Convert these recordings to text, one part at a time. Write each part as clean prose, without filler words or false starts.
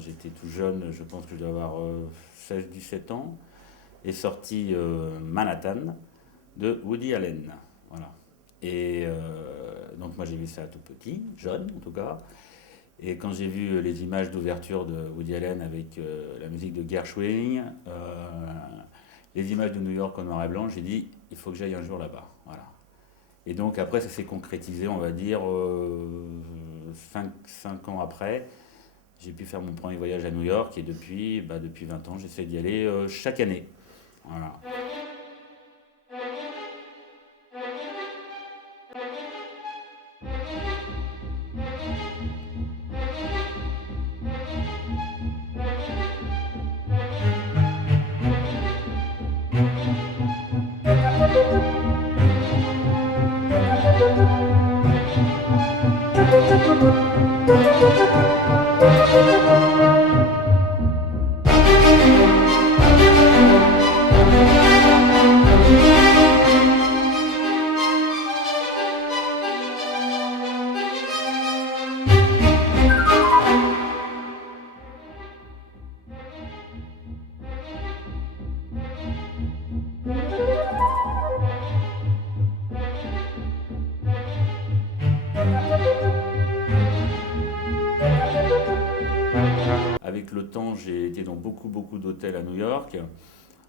j'étais tout jeune, je pense que je dois avoir 16-17 ans, est sorti Manhattan de Woody Allen. Voilà. Et donc moi j'ai vu ça tout petit, jeune en tout cas. Et quand j'ai vu les images d'ouverture de Woody Allen avec la musique de Gershwin, les images de New York en noir et blanc, j'ai dit il faut que j'aille un jour là-bas. Voilà. Et donc après ça s'est concrétisé, on va dire, 5 ans après. J'ai pu faire mon premier voyage à New York et depuis 20 ans, j'essaie d'y aller chaque année. Voilà. Avec le temps, j'ai été dans beaucoup d'hôtels à New York.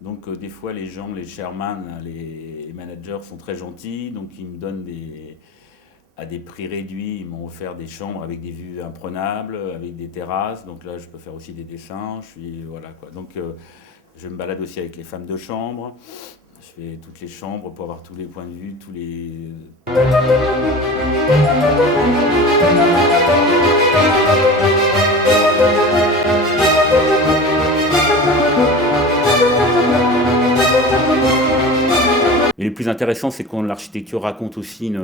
Donc des fois, les gens, les chairman, les managers sont très gentils. Donc ils me donnent à des prix réduits. Ils m'ont offert des chambres avec des vues imprenables, avec des terrasses. Donc là, je peux faire aussi des dessins. Voilà quoi. Donc je me balade aussi avec les femmes de chambre. Je fais toutes les chambres pour avoir tous les points de vue, tous les... Et le plus intéressant, c'est quand l'architecture raconte aussi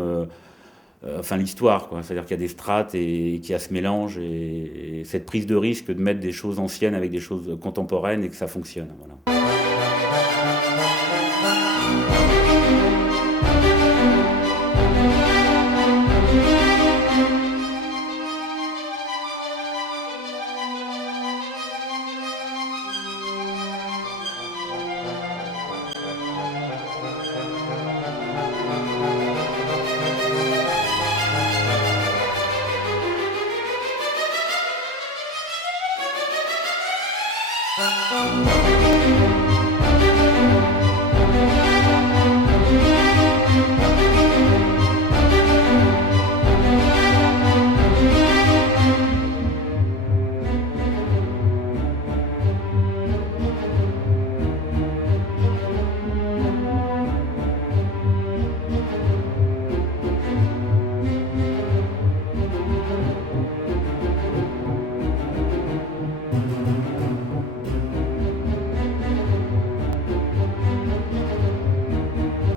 enfin l'histoire, quoi. C'est-à-dire qu'il y a des strates et qu'il y a ce mélange et cette prise de risque de mettre des choses anciennes avec des choses contemporaines et que ça fonctionne. Voilà.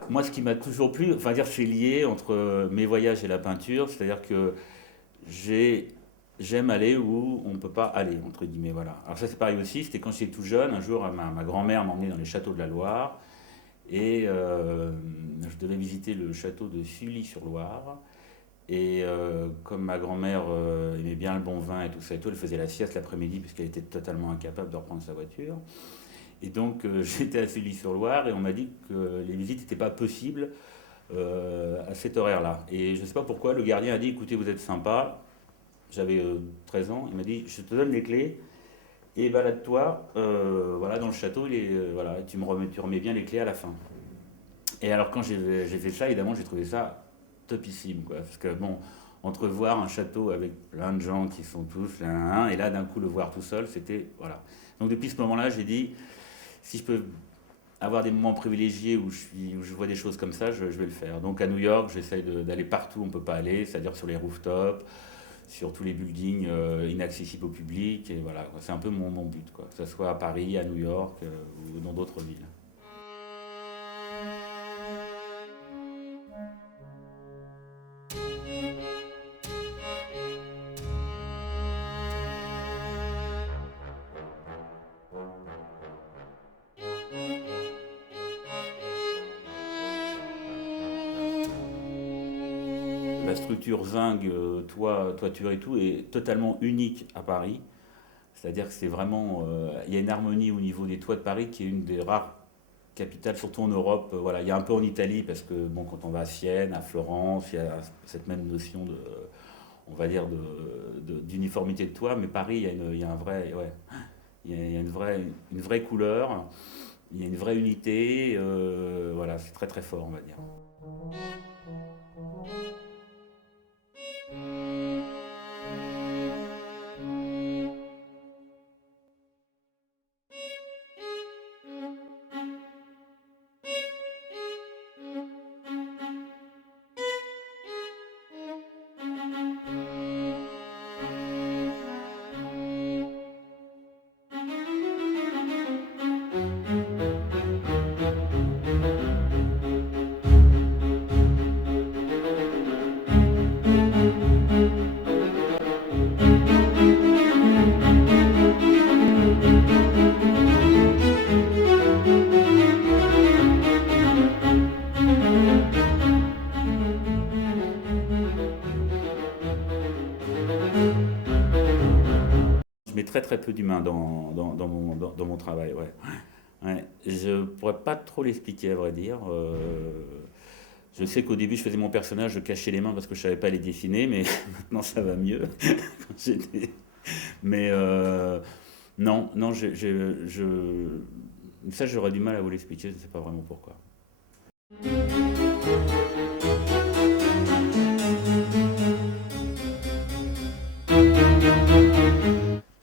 Moi, ce qui m'a toujours plu, enfin dire, c'est lié entre mes voyages et la peinture, c'est-à-dire que j'ai, j'aime aller où on ne peut pas aller, entre guillemets, voilà. Alors ça, c'est pareil aussi, c'était quand j'étais tout jeune, un jour, ma grand-mère m'emmenait dans les châteaux de la Loire, et je devais visiter le château de Sully-sur-Loire, et comme ma grand-mère aimait bien le bon vin et tout, elle faisait la sieste l'après-midi, puisqu'elle était totalement incapable de reprendre sa voiture. Et donc j'étais à Sully-sur-Loire et on m'a dit que les visites n'étaient pas possibles à cette horaire-là. Et je ne sais pas pourquoi, le gardien a dit, écoutez, vous êtes sympa, j'avais 13 ans, il m'a dit, je te donne les clés et balade-toi voilà, dans le château, voilà, tu remets bien les clés à la fin. Et alors quand j'ai fait ça, évidemment, j'ai trouvé ça topissime, quoi. Parce que bon, entre voir un château avec plein de gens qui sont tous là, et là d'un coup le voir tout seul, c'était... Voilà. Donc depuis ce moment-là, j'ai dit, si je peux avoir des moments privilégiés où je vois des choses comme ça, je vais le faire. Donc à New York, j'essaye d'aller partout où on ne peut pas aller, c'est-à-dire sur les rooftops, sur tous les buildings inaccessibles au public. Et voilà, quoi. C'est un peu mon but, quoi. Que ce soit à Paris, à New York ou dans d'autres villes. La structure zinc, toiture et tout, est totalement unique à Paris. C'est-à-dire que c'est vraiment, il y a une harmonie au niveau des toits de Paris qui est une des rares capitales, surtout en Europe. Voilà, il y a un peu en Italie parce que bon, quand on va à Sienne, à Florence, il y a cette même notion de, on va dire, d'uniformité de toit. Mais Paris, il y a un vrai, ouais, il y a une vraie couleur, il y a une vraie unité. Voilà, c'est très très fort, on va dire. Je mets très très peu d'humain dans mon travail, ouais. Ouais. Je pourrais pas trop l'expliquer à vrai dire. Je sais qu'au début je faisais mon personnage, je cachais les mains parce que je savais pas les dessiner, mais maintenant ça va mieux. Quand j'étais- Mais non, non, ça j'aurais du mal à vous l'expliquer, je ne sais pas vraiment pourquoi.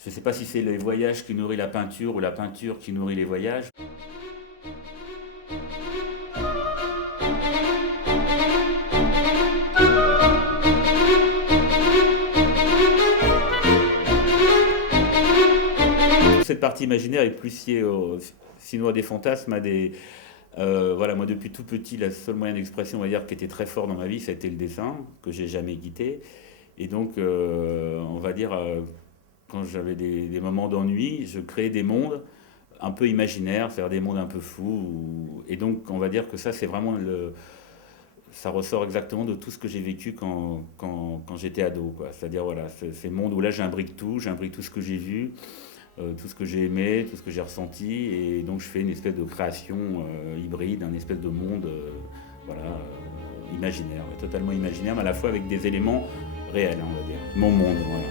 Je ne sais pas si c'est les voyages qui nourrissent la peinture ou la peinture qui nourrit les voyages. Cette partie imaginaire est plus liée sinon à des fantasmes, à des... voilà, moi depuis tout petit, la seule moyen d'expression, on va dire, qui était très fort dans ma vie, ça a été le dessin, que j'ai jamais quitté. Et donc, on va dire, quand j'avais des moments d'ennui, je créais des mondes un peu imaginaires, faire des mondes un peu fous. Et donc, on va dire que ça, c'est vraiment ça ressort exactement de tout ce que j'ai vécu quand j'étais ado, quoi. C'est-à-dire, voilà, ces mondes où là, j'imbrique tout ce que j'ai vu, tout ce que j'ai aimé, tout ce que j'ai ressenti, et donc je fais une espèce de création hybride, un espèce de monde, voilà, imaginaire, ouais, totalement imaginaire, mais à la fois avec des éléments réels, hein, on va dire. Mon monde, voilà.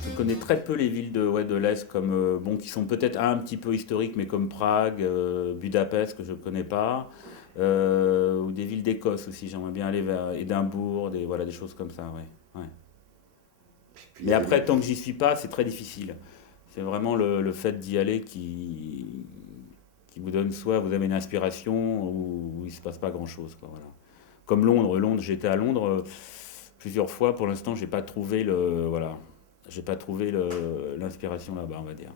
Je connais très peu les villes ouais, de l'Est, comme, bon, qui sont peut-être un petit peu historiques, mais comme Prague, Budapest, que je ne connais pas, ou des villes d'Écosse aussi. J'aimerais bien aller vers Édimbourg, voilà, des choses comme ça, ouais, ouais. Puis il Mais y a après, des... tant que j'y suis pas, c'est très difficile. C'est vraiment le fait d'y aller qui vous donne soit vous avez une inspiration ou il se passe pas grand-chose, quoi, voilà. Comme Londres, j'étais à Londres plusieurs fois. Pour l'instant, j'ai pas trouvé voilà, j'ai pas trouvé l'inspiration là-bas, on va dire.